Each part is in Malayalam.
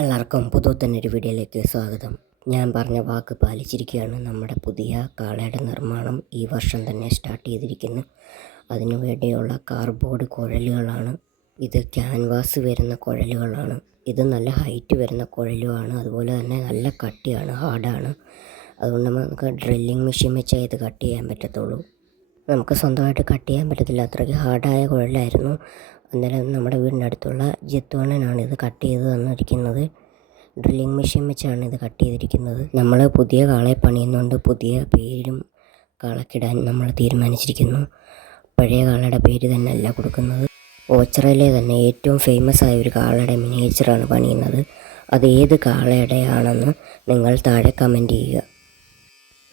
എല്ലാവർക്കും പുതുത്തന്നൊരു വീഡിയോയിലേക്ക് സ്വാഗതം. ഞാൻ പറഞ്ഞ വാക്ക് പാലിച്ചിരിക്കുകയാണ്. നമ്മുടെ പുതിയ കാളയുടെ നിർമ്മാണം ഈ വർഷം തന്നെ സ്റ്റാർട്ട് ചെയ്തിരിക്കുന്നു. അതിനു വേണ്ടിയുള്ള കാർബോർഡ് കുഴലുകളാണ്. ഇത് ക്യാൻവാസ് വരുന്ന കുഴലുകളാണ്. ഇത് നല്ല ഹൈറ്റ് വരുന്ന കുഴലുമാണ് അതുപോലെ തന്നെ നല്ല കട്ടിയാണ് ഹാർഡാണ് അതുകൊണ്ട് നമുക്ക് ഡ്രില്ലിംഗ് മെഷീൻ വെച്ചേ ഇത് കട്ട് ചെയ്യാൻ പറ്റത്തുള്ളൂ. നമുക്ക് സ്വന്തമായിട്ട് കട്ട് ചെയ്യാൻ പറ്റത്തില്ല. അത്രയ്ക്ക് ഹാർഡായ കുഴലായിരുന്നു. അന്നേരം നമ്മുടെ വീടിനടുത്തുള്ള ജിത്തുവണ്ണനാണ് ഇത് കട്ട് ചെയ്ത് തന്നിരിക്കുന്നത്. ഡ്രില്ലിംഗ് മെഷീൻ വെച്ചാണ് ഇത് കട്ട് ചെയ്തിരിക്കുന്നത്. നമ്മൾ പുതിയ കാളെ പണിയുന്നുണ്ട് പുതിയ പേരും കാളക്കിടാൻ നമ്മൾ തീരുമാനിച്ചിരിക്കുന്നു. പഴയ കാളയുടെ പേര് തന്നെ അല്ല കൊടുക്കുന്നത്. ഓച്ചറയിലെ തന്നെ ഏറ്റവും ഫേമസ് ആയ ഒരു കാളയുടെ മിനിയേച്ചറാണ് പണിയുന്നത്. അത് ഏത് കാളയുടെ ആണെന്ന് നിങ്ങൾ താഴെ കമന്റ് ചെയ്യുക.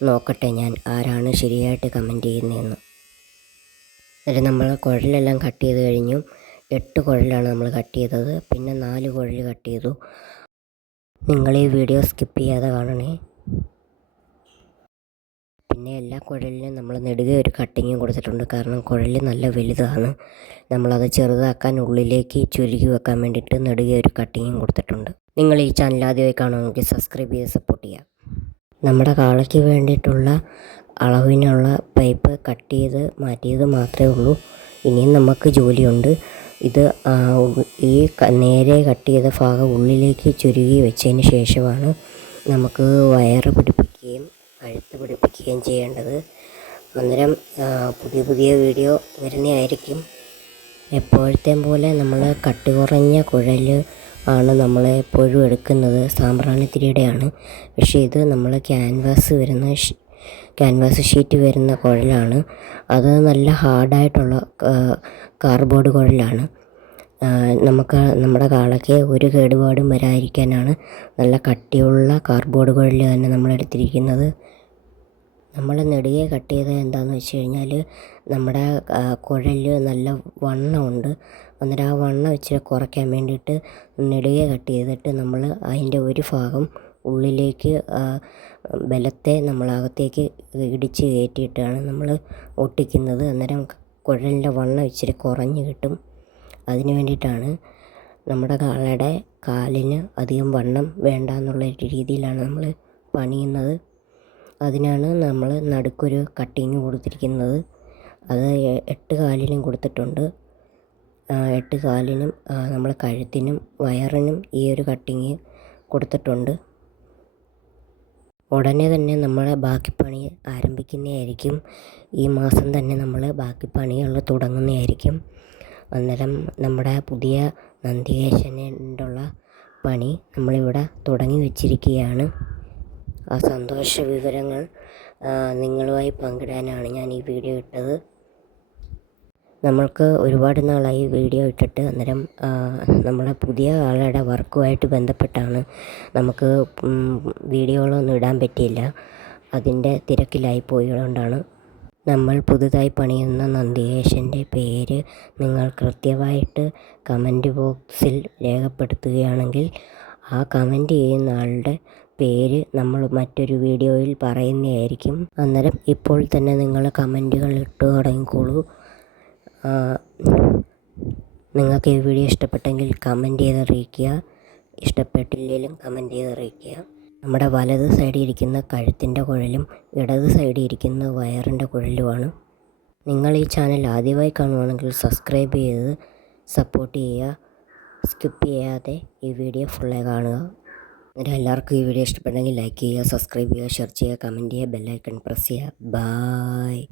നോക്കട്ടെ ഞാൻ ആരാണ് ശരിയായിട്ട് കമന്റ് ചെയ്യുന്നതെന്ന്. എന്നിട്ട് നമ്മൾ കുഴലെല്ലാം കട്ട് ചെയ്ത് കഴിഞ്ഞു. എട്ട് കുഴലാണ് നമ്മൾ കട്ട് ചെയ്തത്. പിന്നെ നാല് കുഴൽ കട്ട് ചെയ്തു. നിങ്ങൾ ഈ വീഡിയോ സ്കിപ്പ് ചെയ്യാതെ കാണണേ. പിന്നെ എല്ലാ കുഴലിനും നമ്മൾ നെടുകെ ഒരു കട്ടിങ്ങും കൊടുത്തിട്ടുണ്ട്. കാരണം കുഴൽ നല്ല വലുതാണ്. നമ്മളത് ചെറുതാക്കാൻ ഉള്ളിലേക്ക് ചുരുക്കി വെക്കാൻ വേണ്ടിയിട്ട് നെടുകെ ഒരു കട്ടിങ്ങും കൊടുത്തിട്ടുണ്ട്. നിങ്ങൾ ഈ ചാനൽ ആദ്യമായി കാണുമെങ്കിൽ സബ്സ്ക്രൈബ് ചെയ്ത് സപ്പോർട്ട് ചെയ്യാം. നമ്മുടെ കാളയ്ക്ക് വേണ്ടിയിട്ടുള്ള അളവിനുള്ള പൈപ്പ് കട്ട് ചെയ്ത് മാറ്റിയത് മാത്രമേ ഉള്ളൂ. ഇനിയും നമുക്ക് ജോലിയുണ്ട്. ഇത് ഈ നേരെ കട്ട് ചെയ്ത ഭാഗം ഉള്ളിലേക്ക് ചുരുങ്ങി വെച്ചതിന് ശേഷമാണ് നമുക്ക് വയർ പിടിപ്പിക്കുകയും കഴുത്ത് പിടിപ്പിക്കുകയും ചെയ്യേണ്ടത്. അന്നേരം പുതിയ പുതിയ വീഡിയോ വരുന്നതായിരിക്കും. എപ്പോഴത്തെയും പോലെ നമ്മൾ കട്ടി കുറഞ്ഞ കുഴൽ ആണ് നമ്മൾ എപ്പോഴും എടുക്കുന്നത്. സാമ്പ്രാണിത്തിരിയുടെയാണ് പക്ഷേ ഇത് നമ്മൾ ക്യാൻവാസ് വരുന്ന ക്യാൻവാസ് ഷീറ്റ് വരുന്ന കുഴലാണ്. അത് നല്ല ഹാർഡായിട്ടുള്ള കാർബോർഡ് കുഴലാണ്. നമുക്ക് നമ്മുടെ കാളയ്ക്ക് ഒരു കേടുപാടും വരാതിരിക്കാനാണ് നല്ല കട്ടിയുള്ള കാർബോർഡ് കുഴൽ തന്നെ നമ്മൾ എടുത്തിരിക്കുന്നത്. നമ്മൾ നെടുകെ കട്ട് ചെയ്തത് എന്താണെന്ന് വെച്ച് കഴിഞ്ഞാൽ നമ്മുടെ കുഴൽ നല്ല വണ്ണമുണ്ട് അന്നേരം ആ വണ്ണം ഇച്ചിരി കുറയ്ക്കാൻ വേണ്ടിയിട്ട് നെടുകെ കട്ട് ചെയ്തിട്ട് നമ്മൾ അതിന്റെ ഒരു ഭാഗം ഉള്ളിലേക്ക് ബലത്തെ നമ്മളകത്തേക്ക് ഇടിച്ച് കയറ്റിയിട്ടാണ് നമ്മൾ ഒട്ടിക്കുന്നത്. അന്നേരം കുഴലിന്റെ വണ്ണം ഇച്ചിരി കുറഞ്ഞ് കിട്ടും. അതിന് വേണ്ടിയിട്ടാണ് നമ്മുടെ കാളയുടെ കാലിന് അധികം വണ്ണം വേണ്ട എന്നുള്ള രീതിയിലാണ് നമ്മൾ പണിയുന്നത്. അതിനാണ് നമ്മൾ നടുക്കൊരു കട്ടിങ് കൊടുത്തിരിക്കുന്നത്. അത് എട്ട് കാലിനും കൊടുത്തിട്ടുണ്ട്. എട്ട് കാലിനും നമ്മൾ കഴുത്തിനും വയറിനും ഈ ഒരു കട്ടിങ് കൊടുത്തിട്ടുണ്ട്. ഉടനെ തന്നെ നമ്മൾ ബാക്കി പണി ആരംഭിക്കുന്നതായിരിക്കും. ഈ മാസം തന്നെ നമ്മൾ ബാക്കി പണികൾ തുടങ്ങുന്നതായിരിക്കും. അന്നേരം നമ്മുടെ പുതിയ നന്ദികേശനുള്ള പണി നമ്മളിവിടെ തുടങ്ങി വച്ചിരിക്കുകയാണ്. ആ സന്തോഷ വിവരങ്ങൾ നിങ്ങളുമായി പങ്കിടാനാണ് ഞാൻ ഈ വീഡിയോ ഇട്ടത്. നമ്മൾക്ക് ഒരുപാട് നാളായി വീഡിയോ ഇട്ടിട്ട് അന്നേരം നമ്മളെ പുതിയ ആളുടെ വർക്കുമായിട്ട് ബന്ധപ്പെട്ടാണ് നമുക്ക് വീഡിയോകളൊന്നും ഇടാൻ പറ്റിയില്ല. അതിന്റെ തിരക്കിലായി പോയതുകൊണ്ടാണ് നമ്മൾ പുതുതായി പണിയുന്ന നന്ദികേശന്റെ പേര് നിങ്ങൾ കൃത്യമായിട്ട് കമന്റ് ബോക്സിൽ രേഖപ്പെടുത്തുകയാണെങ്കിൽ ആ കമന്റ് ചെയ്യുന്ന ആളുടെ പേര് നമ്മൾ മറ്റൊരു വീഡിയോയിൽ പറയുന്നതായിരിക്കും. അന്നേരം ഇപ്പോൾ തന്നെ നിങ്ങൾ കമന്റുകൾ ഇട്ട് തുടങ്ങിക്കോളൂ. നിങ്ങൾക്ക് ഈ വീഡിയോ ഇഷ്ടപ്പെട്ടെങ്കിൽ കമന്റ് ചെയ്ത് അറിയിക്കുക. ഇഷ്ടപ്പെട്ടില്ലെങ്കിലും കമന്റ് ചെയ്ത് അറിയിക്കുക. നമ്മുടെ വലത് സൈഡിൽ ഇരിക്കുന്ന കഴുത്തിന്റെ കുഴലും ഇടത് സൈഡിൽ ഇരിക്കുന്ന വയറിന്റെ കുഴലുമാണ്. നിങ്ങൾ ഈ ചാനൽ ആദ്യമായി കാണുവാണെങ്കിൽ സബ്സ്ക്രൈബ് ചെയ്ത് സപ്പോർട്ട് ചെയ്യുക. സ്കിപ്പ് ചെയ്യാതെ ഈ വീഡിയോ ഫുള്ളായി കാണുക. എന്നിട്ട് എല്ലാവർക്കും ഈ വീഡിയോ ഇഷ്ടപ്പെട്ടെങ്കിൽ ലൈക്ക് ചെയ്യുക സബ്സ്ക്രൈബ് ചെയ്യുക ഷെയർ ചെയ്യുക കമന്റ് ചെയ്യുക ബെല്ലൈക്കൺ പ്രസ് ചെയ്യുക. ബായ്